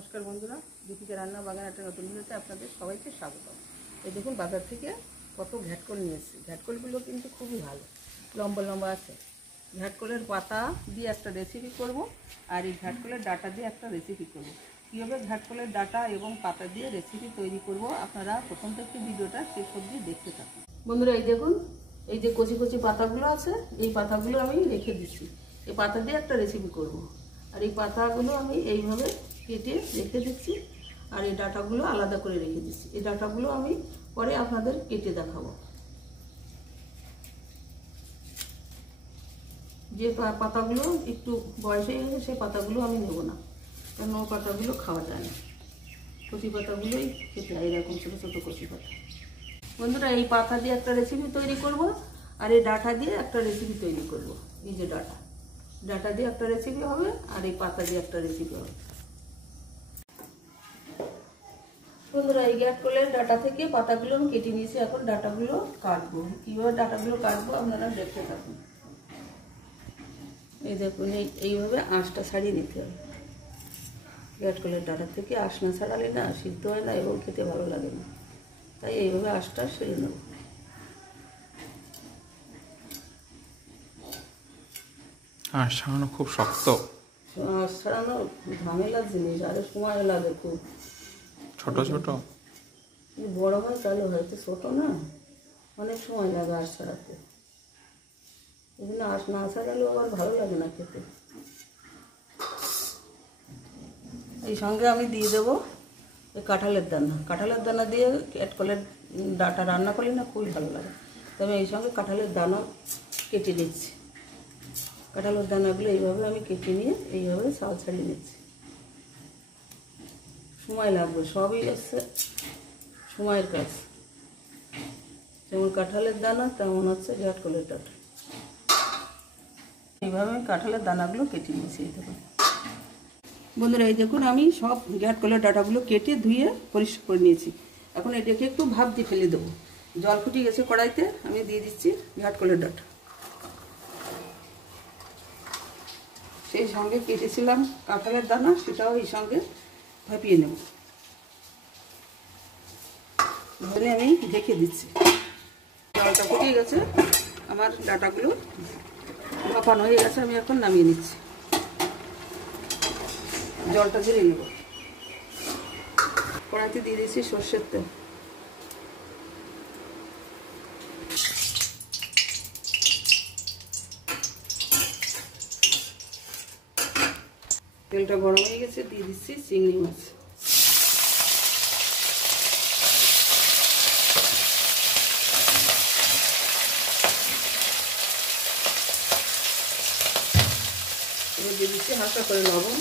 নমস্কার বন্ধুরা, দীপিকা রান্না বাগান একটা নতুন ভিডিওতে আপনাদের সবাইকে স্বাগত। এই দেখুন বাজার থেকে কত ঘ্যাটকল নিয়ে এসেছি। ঘ্যাটকলগুলো কিন্তু খুবই ভালো, লম্বা লম্বা আছে। ঘ্যাটকলের পাতা দিয়ে একটা রেসিপি করব, আর এই ঘ্যাটকলের ডাটা দিয়ে একটা রেসিপি করব। কীভাবে ঘ্যাটকলের ডাটা এবং পাতা দিয়ে রেসিপি তৈরি করব আপনারা প্রথম থেকে ভিডিওটা শেষ অবধি দেখতে থাকুন। বন্ধুরা এই দেখুন, এই যে কচি কচি পাতাগুলো আছে, এই পাতাগুলো আমি রেখে দিচ্ছি। এই পাতা দিয়ে একটা রেসিপি করব, আর এই পাতাগুলো আমি এইভাবে কেটে রেখে দিচ্ছি, আর এই ডাটাগুলো আলাদা করে রেখে দিচ্ছি। এই ডাটাগুলো আমি পরে আপনাদের কেটে দেখাবো। যে পাতাগুলো একটু বয়স হয়ে গেছে সেই পাতাগুলো আমি নেব না, কারণ ওই পাতাগুলো খাওয়া যায় না। কচি পাতাগুলোই খেতে হয়, এরকম ছোটো ছোটো কচি পাতা। বন্ধুরা এই পাতা দিয়ে একটা রেসিপি তৈরি করব, আর এই ডাটা দিয়ে একটা রেসিপি তৈরি করব। এই যে ডাটা দিয়ে একটা রেসিপি হবে, আর এই পাতা দিয়ে একটা রেসিপি হবে। বন্ধুরা এই ঘ্যাটকলের ডাটা থেকে পাতাগুলো আমি কেটে নিয়েছি, এখন ডাটাগুলো কাটবো। কীভাবে ডাটাগুলো কাটবো আপনারা দেখতে থাকুন। এই দেখুন, এইভাবে আঁশটা ছাড়িয়ে নিতে হবে। ঘ্যাটকলের ডাটা থেকে আঁশ না ছাড়ালে না সিদ্ধ হয় না এবং খেতে ভালো লাগে না, তাই এইভাবে আঁশটা সেরে নেব। আঁশ ছাড়ানো খুব শক্ত, আঁশ ছাড়ানো ঝামেলার জিনিস, আরও সময় লাগে খুব। ছোট ছোট বড় হয় তাহলে হয়তো ছোট না, অনেক সময় লাগে আঁশ ছাড়াতে। এই জন্য আঁশ না ছাড়ালেও আমার ভালো লাগে না খেতে। এই সঙ্গে আমি দিয়ে দেবো এই কাঁঠালের দানা। কাঁঠালের দানা দিয়ে ঘ্যাটকলের ডাটা রান্না করলে না খুবই ভালো লাগে, তো আমি এই সঙ্গে কাঁঠালের দানা কেটে নিচ্ছি। কাঁঠালের দানাগুলো এইভাবে আমি কেটে নিয়ে এইভাবে ছাল ছাড়িয়ে নিচ্ছি। সময় লাগবে, সবই হচ্ছে সময়ের কাজ। যেমন কাঁঠালের দানা তেমন হচ্ছে ঘ্যাটকলের ডাটা। এইভাবে আমি কাঁঠালের দানাগুলো কেটে নিয়েছি। এই দেখুন বন্ধুরা, এই দেখুন আমি সব ঘ্যাটকলের ডাটাগুলো কেটে ধুয়ে পরিষ্কার করে নিয়েছি। এখন এটাকে একটু ভাপ দিয়ে ফেলে দেবো। জল ফুটে গেছে কড়াইতে, আমি দিয়ে দিচ্ছি ঘ্যাটকলের ডাটা। সেই সঙ্গে কেটেছিলাম কাঁঠালের দানা, সেটাও এই সঙ্গে ভাপিয়ে নেব। ধরে আমি ঢেকে দিচ্ছি। জলটা ফুটিয়ে গেছে, আমার ডাটাগুলো ভাপানো হয়ে গেছে, আমি এখন নামিয়ে নিচ্ছি। জলটা ঝেড়ে নেব। কড়াইতে দিয়ে দিচ্ছি সর্ষের তেল। তেলটা গরম হয়ে গেছে, দিয়ে দিচ্ছি চিংড়ি মাছ। এবার দিয়ে দিচ্ছি হালকা করে লবণ,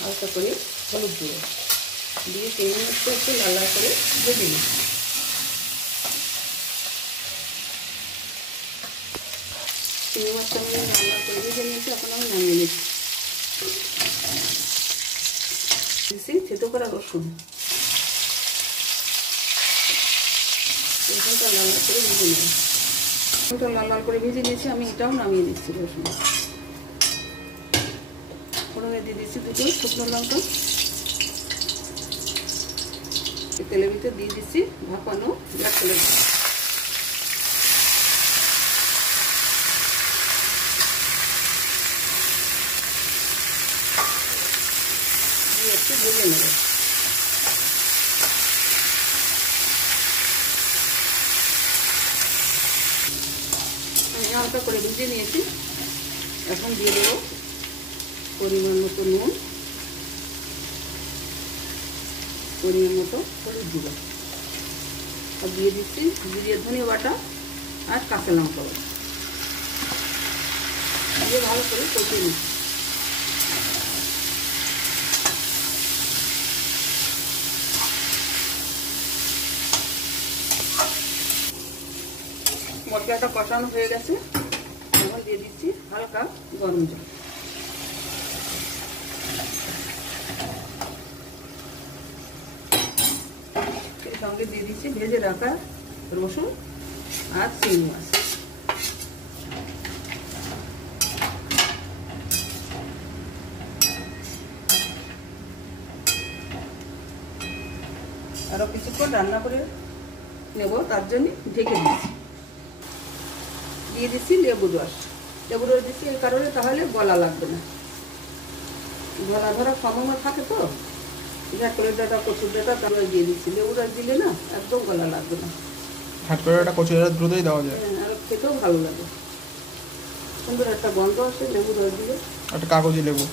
হালকা করে হলুদ গুঁড়ো দিয়ে চিংড়ি মাছটা একটু লাল লাল করে ভেজে নিচ্ছি। চিংড়ি মাছটা আমি লাল লাল করে ভেজে নিয়েছি, এখন আমি নামিয়ে নিচ্ছি। দিচ্ছি থেতো করা রসুন, রসুনটা লাল লাল করে ভেজে নেব। রসুনটা লাল লাল করে ভেজে নিয়েছি, আমি এটাও নামিয়ে নিচ্ছি। রসুন ফোড়নে দিয়ে দিচ্ছি দুটো শুকনো লঙ্কা। তেলের ভিতরে দিয়ে দিচ্ছি ভাপানো ঘ্যাটকলের ডাটা। দিয়ে একটু ভেজে নেব। আমি হালকা করে ভেজে নিয়েছি, এখন দিয়ে দেবো পরিমাণ মতো নুন, পরিমাণ মতো হলুদ গুঁড়ো, আর দিয়ে দিচ্ছি জিরে ধনিয়া বাটা আর কাঁচা লঙ্কা বাটা। দিয়ে ভালো করে কষিয়ে নিচ্ছি। মশলাটা কষানো হয়ে গেছে, এখন দিয়ে দিচ্ছি হালকা গরম জল। এর সঙ্গে দিয়ে দিচ্ছি ভেজে রাখা রসুন আর চিংড়ি মাছ। আরও কিছুক্ষণ রান্না করে নেব, তার জন্য ঢেকে দিচ্ছি। দিয়ে দিচ্ছি লেবু রস দিচ্ছি এই কারণে, তাহলে গলা লাগবে না, গলা ধরা সম্ভাবনা থাকে তো। ঘ্যাটকলের ডাঁটা, কচুর ডাঁটা তারপরে দিয়ে দিচ্ছি। লেবু রস দিলে না একদম গলা লাগবে না। ঘ্যাটকলের ডাঁটা, কচুর ডাঁটা দ্রুতই দেওয়া যায়। আর খেতেও ভালো লাগে, সুন্দর একটা গন্ধ আসে লেবু রস দিলে। একটা কাগজি লেবু,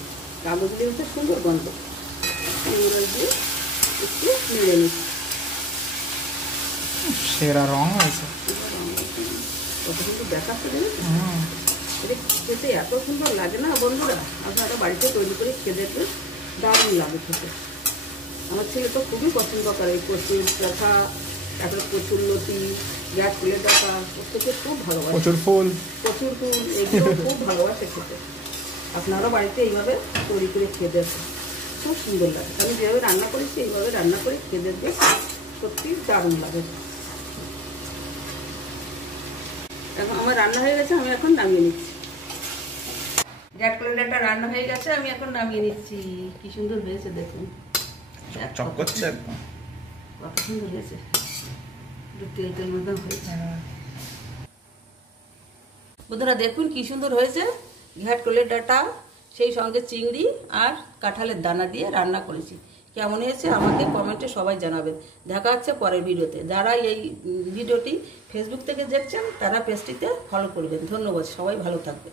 কাগজ লেবুতে সুন্দর গন্ধ। লেবু রস দিয়ে একটু নেড়ে নিচ্ছি। সেরা রং হয়েছে। কত সুন্দর দেখাচ্ছে দেখেন, এটা খেতে এত সুন্দর লাগে না বন্ধুরা। আপনারা বাড়িতে তৈরি করে খেয়ে দেখবেন, দারুণ লাগে খেতে। আমার ছেলে তো খুবই পছন্দ করে এই কচুর ডাঁটা, তারপরে কচুর লতি, ঘ্যাটকলের ডাঁটা, প্রত্যেকে খুব ভালোবাসে। কচুর ফুল এগুলো খুব ভালোবাসে খেতে। আপনারা বাড়িতে এইভাবে তৈরি করে খেয়ে দেখবেন, খুব সুন্দর লাগে। আমি যেভাবে রান্না করেছি এইভাবে রান্না করে খেয়ে দেখবেন, সত্যি দারুণ লাগে। এখন আমার রান্না হয়ে গেছে, আমি এখন নামিয়ে নিচ্ছি। ঘ্যাটকলের ডাঁটা রান্না হয়ে গেছে, আমি এখন নামিয়ে নিচ্ছি। কি সুন্দর হয়েছে দেখুন, চক করছে একদম, কত সুন্দর হয়েছে, তেল তেল মতো হয়েছে। বন্ধুরা দেখুন কি সুন্দর হয়েছে। ঘ্যাটকলের ডাঁটা, সেই সঙ্গে চিংড়ি আর কাঁঠালের দানা দিয়ে রান্না করেছি। কেমন হয়েছে আমাকে কমেন্টে সবাই জানাবেন। দেখা হচ্ছে পরের ভিডিওতে। যারা এই ভিডিওটি ফেসবুক থেকে দেখছেন তারা পেজটিতে ফলো করবেন। ধন্যবাদ, সবাই ভালো থাকবে।